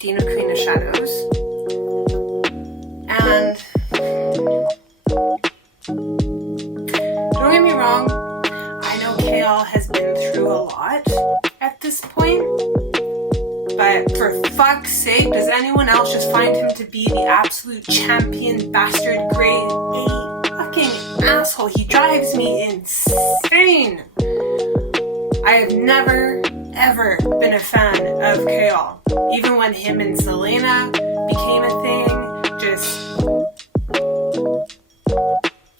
15 of Queen of Shadows. And don't get me wrong, I know Chaol has been through a lot at this point, but for fuck's sake, does anyone else just find him to be the absolute champion bastard grade A fucking asshole? He drives me insane. I have never ever been a fan of Chaol. Even when him and Selena became a thing, just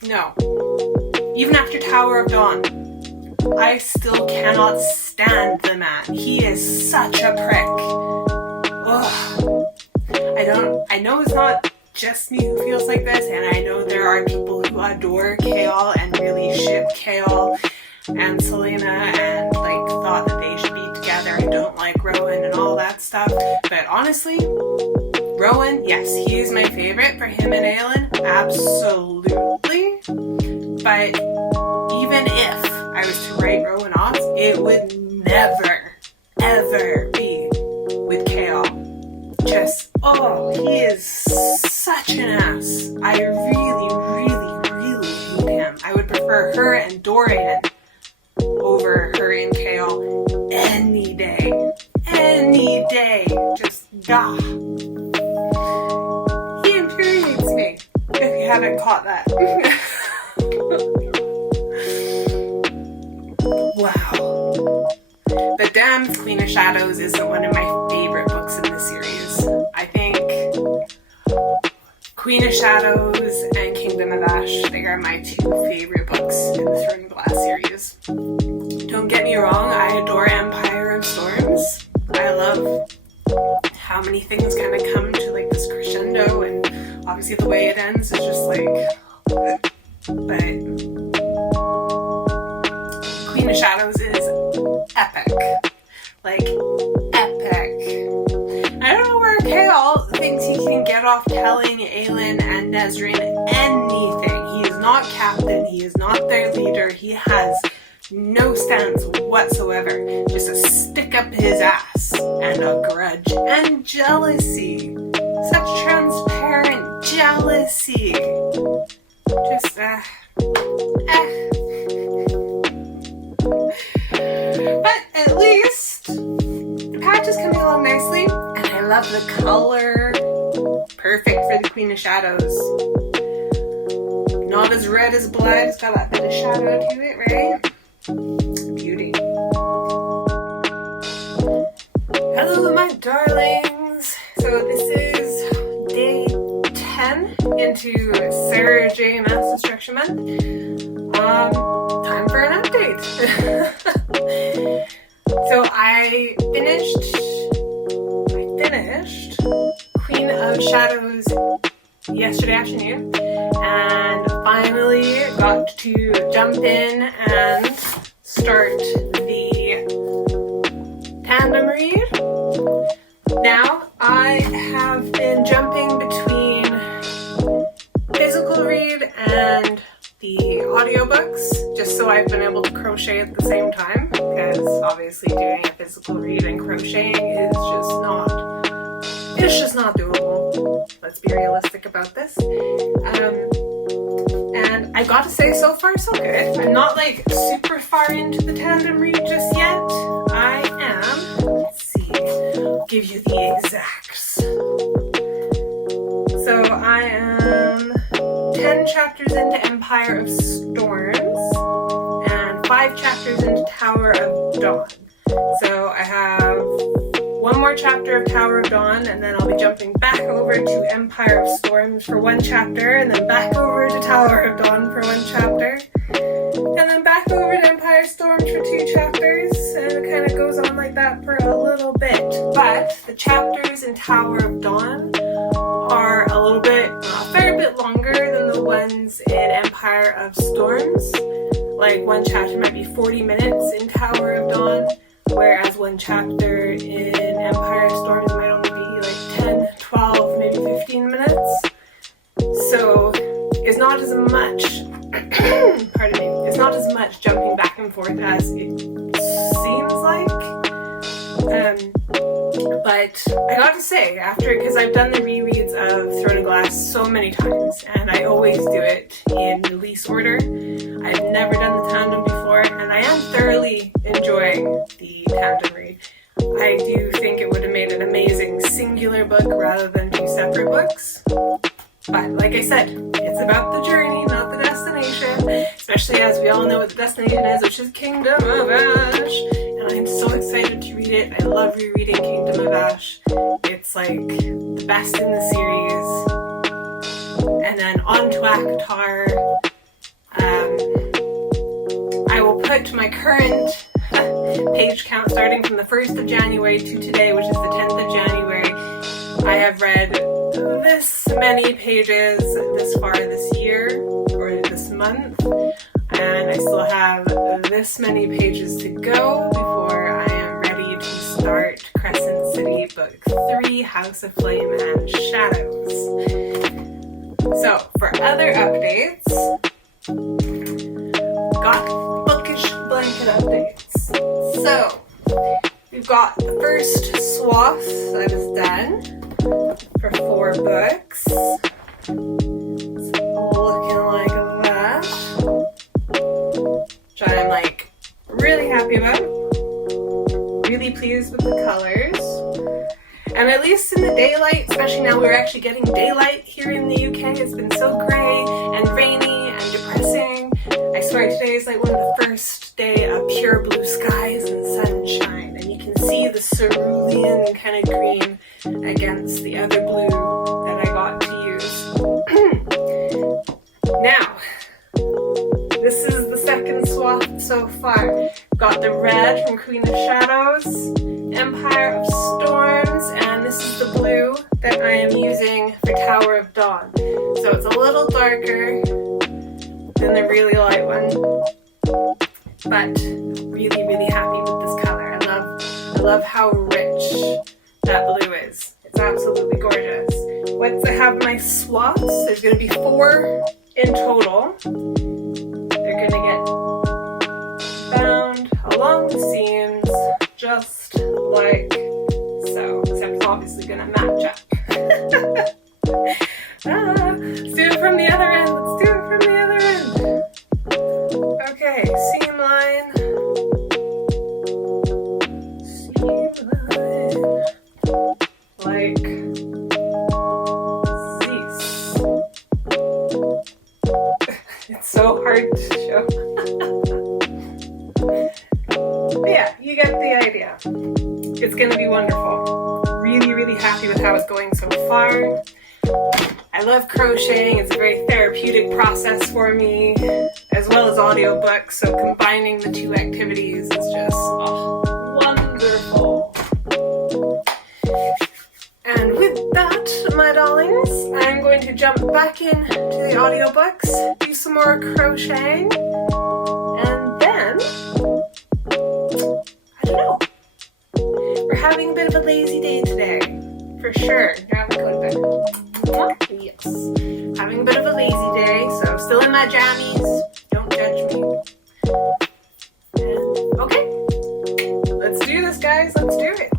no. Even after Tower of Dawn, I still cannot stand the man. He is such a prick. Ugh. I know it's not just me who feels like this, and I know there are people who adore Chaol and really ship Chaol and Selena and like thought that they should be together and don't like Rowan and all that stuff. But honestly, Rowan, yes, he is my favorite for him and Aelin, absolutely. But even if I was to write Rowan off, it would never, ever be with Chaol. Just, oh, he is such an ass. I really, really, really hate him. I would prefer her and Dorian over her and Chaol any day. Any day. Just, gah. He infuriates me, if you haven't caught that. Wow. But damn, Queen of Shadows isn't one of my favorite books in the series. I think Queen of Shadows and Kingdom of Ash, they are my two favorite books in the Throne of Glass series. Don't get me wrong, I adore Empire of Storms. I love how many things kind of come to like this crescendo, and obviously the way it ends is just like, but Queen of Shadows is epic. Like, epic. I don't know where Chaol thinks he can get off telling Aelin and Nesryn anything. He is not captain, he is not their leader, he has no stance whatsoever. Just a stick up his ass and a grudge and jealousy. Such transparent jealousy. Just, But at least the patch is coming along nicely, and I love the color. Perfect for the Queen of Shadows. Not as red as blood, it's got that bit of shadow to it, right? Beauty. Hello, my darlings. So this is day 10 into Sarah J. Maas Destruction Month. Time for an update. So I finished Queen of Shadows yesterday afternoon, and finally got to jump in and start the tandem read. Now I have been jumping between physical read and the audiobooks, just so I've been able to crochet at the same time, because obviously doing a physical read and crocheting is just not doable. Let's be realistic about this. And I gotta say, so far so good. I'm not like super far into the tandem read just yet. I am, let's see, I'll give you the exacts. So I am 10 chapters into Empire of Storms and 5 chapters into Tower of Dawn. So I have one more chapter of Tower of Dawn, and then I'll be jumping back over to Empire of Storms for 1 chapter, and then back over to Tower of Dawn for 1 chapter, and then back over to Empire of Storms for 2 chapters, and it kind of goes on like that for a little bit. But the chapters in Tower of Dawn are a fair bit longer than the ones in Empire of Storms. Like, 1 chapter might be 40 minutes in Tower of Dawn, whereas 1 chapter in Empire of Storms might only be like 10, 12, maybe 15 minutes. So it's not as much, pardon me, it's not as much jumping back and forth as it seems like. But I got to say, because I've done the rereads of Throne of Glass so many times, and I always do it in release order. I've never done the tandem before, and I am thoroughly enjoying the tandem read. I do think it would have made an amazing singular book rather than two separate books. But like I said, it's about the journey, not the destination, especially as we all know what the destination is, which is Kingdom of Ash. And I'm so excited to read it. I love rereading Kingdom of Ash. It's like the best in the series. And then on to ACOTAR. I will put my current page count starting from the 1st of January to today, which is the 10th of January. I have read this many pages this far this year, or this month, and I still have this many pages to go before I am ready to start Crescent City Book 3, House of Flame and Shadows. So, for other updates, got Bookish Blanket updates. So, we've got the first swath that is done for 4 books. It's looking like that, which I'm like really happy about. Really pleased with the colors. And at least in the daylight, especially now we're actually getting daylight here in the UK, it's been so grey and rainy and depressing. I swear today is like one of the first day of pure blue skies and sunshine, and you can see the cerulean kind of green against the other blue that I got to use. Now, this is the second swath so far. Got the red from Queen of Shadows, Empire of Storms, and this is the blue that I am using for Tower of Dawn. So it's a little darker than the really light one, but really, really happy with this color. I love how rich that blue is. It's absolutely gorgeous. Once I have my swaths, there's going to be 4 in total. They're going to get bound along the seams just like so, except it's obviously going to match up. Let's do it from the other end. Let's do it from the other end. Okay, seam line. Like this. It's so hard to show. But yeah, you get the idea. It's gonna be wonderful. Really, really happy with how it's going so far. I love crocheting. It's a very therapeutic process for me, as well as audiobooks, so combining the 2 activities is just wonderful. And with that, my darlings, I'm going to jump back into the audiobooks, do some more crocheting, and then, I don't know, we're having a bit of a lazy day today, for sure. You're having to go to bed. Yes. Having a bit of a lazy day, so still in my jammies. Don't judge me. And, okay, let's do this, guys. Let's do it.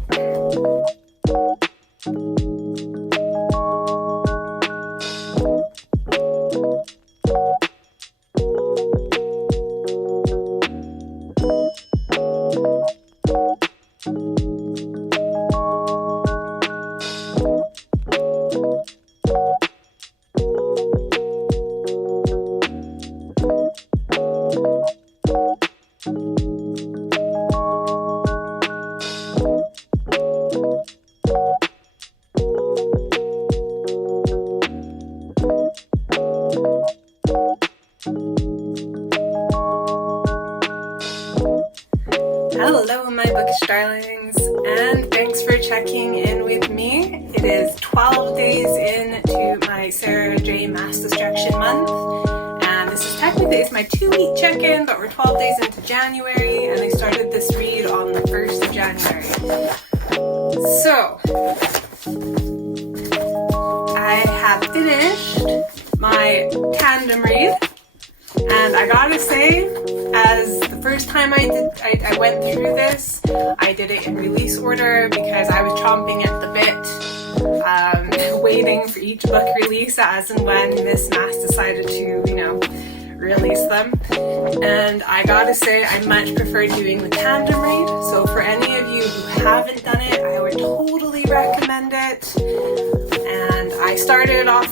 Hello my bookish darlings, and thanks for checking in with me. It is 12 days into my Sarah J. Maas Distraction month, and this is technically my 2-week check-in, but we're 12 days into January, and I started this read on the 1st of January. So, I have finished my tandem read, and I gotta say, as the first time I went through this, I did it in release order because I was chomping at the bit waiting for each book release as and when Miss Maas decided to, release them. And I gotta say, I much prefer doing the tandem read. So for any of you who haven't done it, I would totally recommend it. And I started off,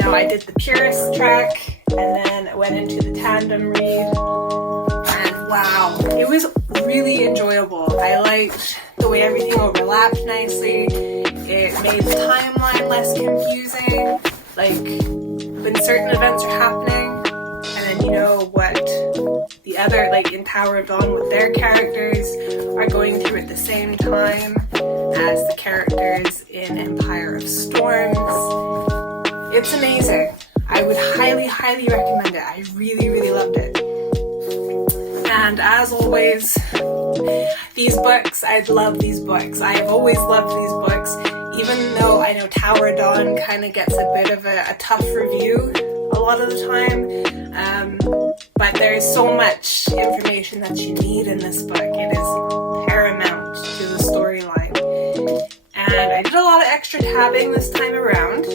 I did the purist track, and then I went into the tandem read. And wow, it was really enjoyable. I liked the way everything overlapped nicely. It made the timeline less confusing, like when certain events are happening, and then what the other, like in Tower of Dawn, what their characters are going through at the same time as the characters in Empire of Storms. It's amazing. I would highly, highly recommend it. I really, really loved it. And as always, these books, I love these books. I have always loved these books, even though I know Tower of Dawn kind of gets a bit of a tough review a lot of the time. But there is so much information that you need in this book. It is paramount to the storyline. And I did a lot of extra tabbing this time around,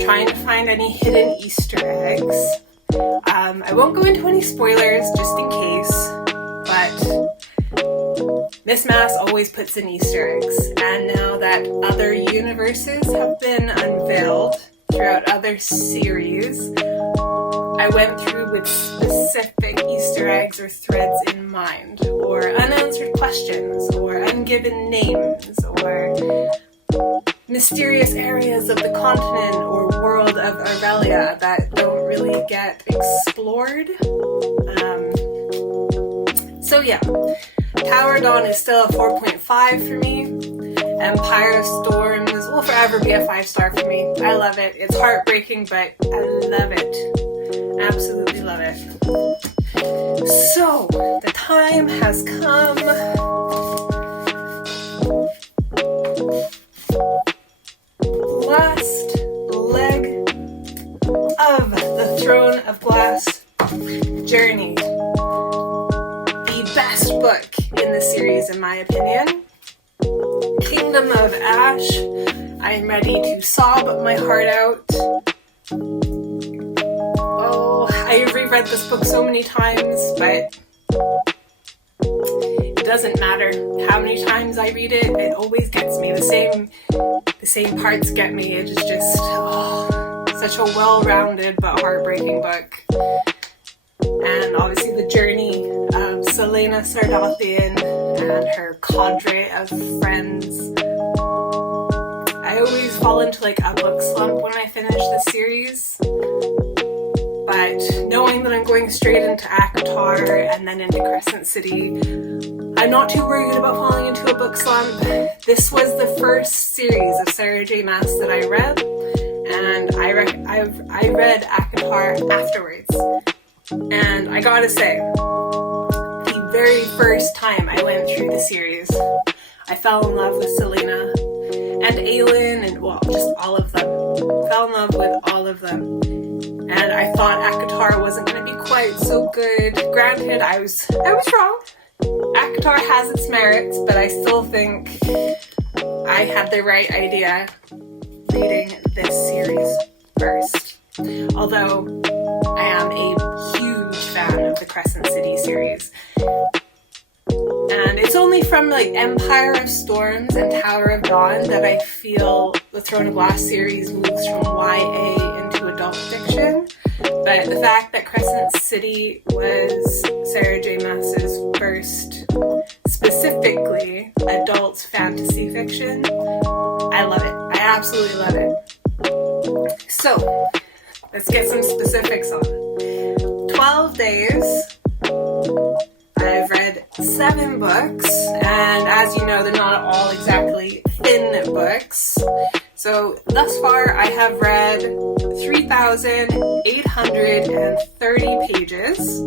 trying to find any hidden Easter eggs. I won't go into any spoilers just in case, but Miss Maas always puts in Easter eggs, and now that other universes have been unveiled throughout other series, I went through with specific Easter eggs or threads in mind, or unanswered questions, or ungiven names, or mysterious areas of the continent or world of Aurelia that don't really get explored. So yeah, Tower of Dawn is still a 4.5 for me. Empire of Storms will forever be a 5-star for me. I love it. It's heartbreaking, but I love it. Absolutely love it. So, the time has come. Last leg of the Throne of Glass journey. The best book in the series, in my opinion. Kingdom of Ash. I'm ready to sob my heart out. Oh, I've reread this book so many times, but it doesn't matter how many times I read it. It always gets me. The same parts get me. It is just such a well-rounded but heartbreaking book. And obviously the journey of Selena Sardathian and her cadre of friends. I always fall into like a book slump when I finish the series. But knowing that I'm going straight into ACOTAR and then into Crescent City, I'm not too worried about falling into a book slump. This was the first series of Sarah J. Maas that I read, and I read ACOTAR afterwards. And I gotta say, the very first time I went through the series, I fell in love with Selena and Aelin and, just all of them. Fell in love with all of them. And I thought ACOTAR wasn't going to be quite so good. Granted, I was wrong. ACOTAR has its merits, but I still think I had the right idea reading this series first. Although I am a huge fan of the Crescent City series. And it's only from like Empire of Storms and Tower of Dawn that I feel the Throne of Glass series moves from YA into adult fiction. But the fact that Crescent City was Sarah J. Maas's first specifically adult fantasy fiction, I love it. I absolutely love it. So, let's get some specifics on. 12 days. I've read 7 books, and as you know, they're not all exactly thin books. So thus far, I have read 3,830 pages.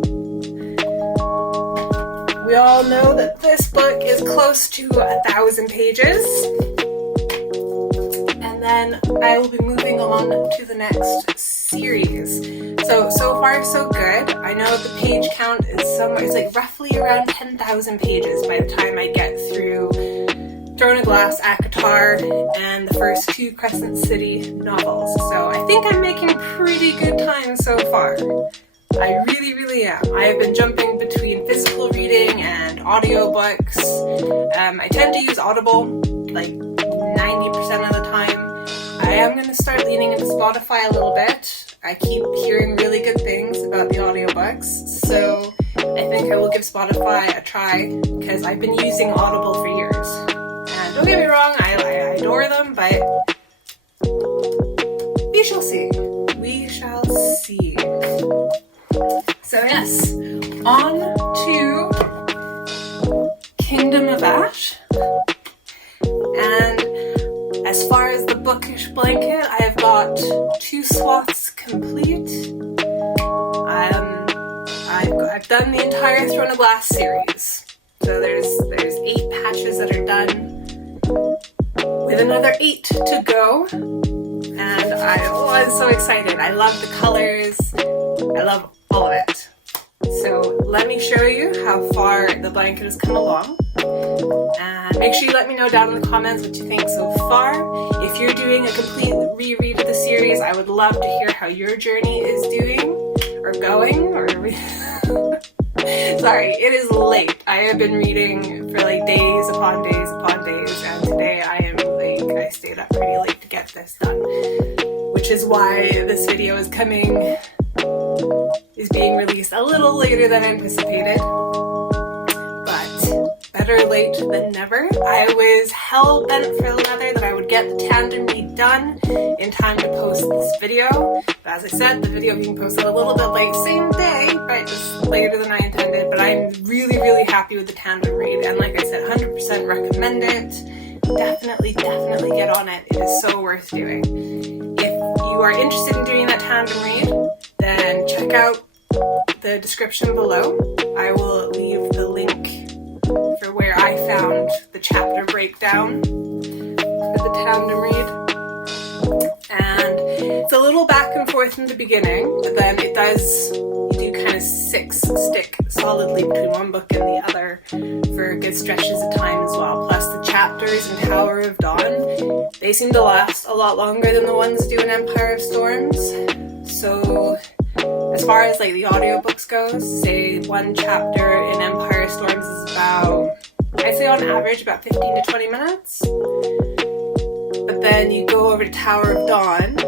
We all know that this book is close to 1,000 pages. And then I will be moving on to the next series. So far so good. I know the page count is somewhere, it's like roughly around 10,000 pages by the time I get through Throne of Glass, ACOTAR, and the first 2 Crescent City novels. So I think I'm making pretty good time so far. I really, really am. I have been jumping between physical reading and audiobooks. I tend to use Audible like 90% of the time. I am going to start leaning into Spotify a little bit. I keep hearing really good things about the audiobooks, so I think I will give Spotify a try because I've been using Audible for years. And don't get me wrong, I adore them, but we shall see. We shall see. So yes, on to Kingdom of Ash. And as far as the Bookish Blanket, I have got 2 swaths complete. I've done the entire Throne of Glass series. So there's 8 patches that are done, with another 8 to go. And I'm so excited. I love the colors. I love all of it. So let me show you how far the blanket has come along. And make sure you let me know down in the comments what you think so far. If you're doing a complete reread of the series, I would love to hear how your journey is doing, or going, or sorry, it is late. I have been reading for like days upon days upon days, and today I stayed up pretty late to get this done, which is why this video is being released a little later than anticipated, but better late than never. I was hell-bent for leather that I would get the tandem read done in time to post this video. But as I said, the video being posted a little bit late, same day, but just later than I intended. But I'm really, really happy with the tandem read, and like I said, 100% recommend it. Definitely get on it. It is so worth doing. If you are interested in doing that tandem read, then check out the description below. I will leave the link for where I found the chapter breakdown for the tandem read. And it's a little back and forth in the beginning, but then you do kind of stick solidly between one book and the other for good stretches of time as well. Plus the chapters in Tower of Dawn, they seem to last a lot longer than the ones do in Empire of Storms. So as far as like the audiobooks go, say one chapter in Empire of Storms is about, I'd say on average about 15 to 20 minutes. But then you go over to Tower of Dawn,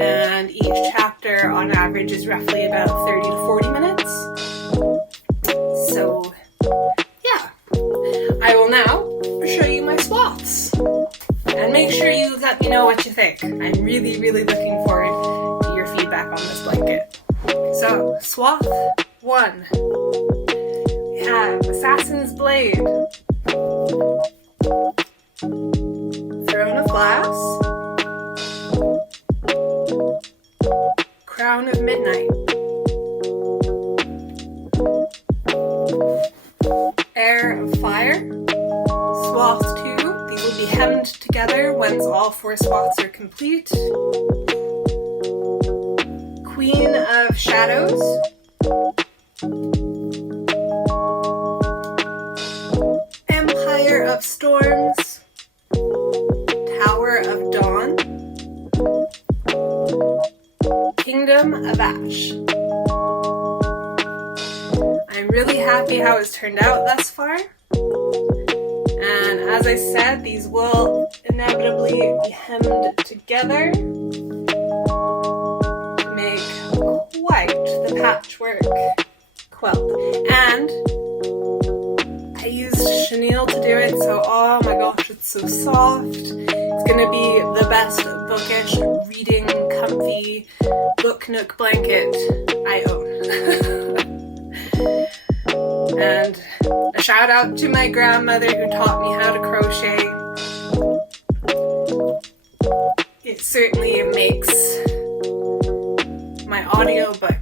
and each chapter on average is roughly about 30 to 40 minutes. So yeah, I will now show you my swaths. And make sure you let me know what you think. I'm really, really looking forward to your feedback on this blanket. So, swath 1. We have Assassin's Blade, Throne of Glass, Crown of Midnight, Heir of Fire, Swath 2. These will be hemmed together once all 4 swaths are complete. Queen of Shadows, Empire of Storms, Tower of Dawn, Kingdom of Ash. I'm really happy how it's turned out thus far. And as I said, these will inevitably be hemmed together to make quite the patchwork quilt. And I used chenille to do it, so oh my gosh, it's so soft. It's gonna be the best bookish, reading, comfy book nook blanket I own. And a shout out to my grandmother who taught me how to crochet. It certainly makes my audiobook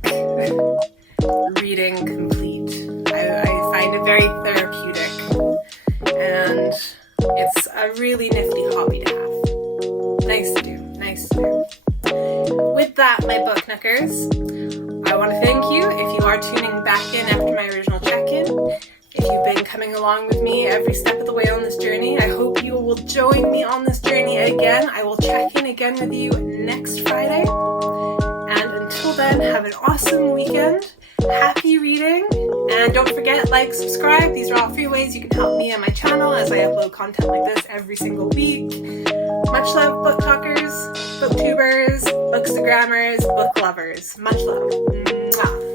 reading complete. I find it very therapeutic, and it's a really nifty hobby to have. Nice to do. With that, my book nookers, I want to thank you if you are tuning back in after my original check-in. If you've been coming along with me every step of the way on this journey. I hope you will join me on this journey again. I will check in again with you next Friday. And until then, have an awesome weekend. Happy reading. And don't forget, like, subscribe. These are all free ways you can help me and my channel as I upload content like this every single week. Much love, book talkers, booktubers, bookstagrammers, book lovers. Much love. Mwah.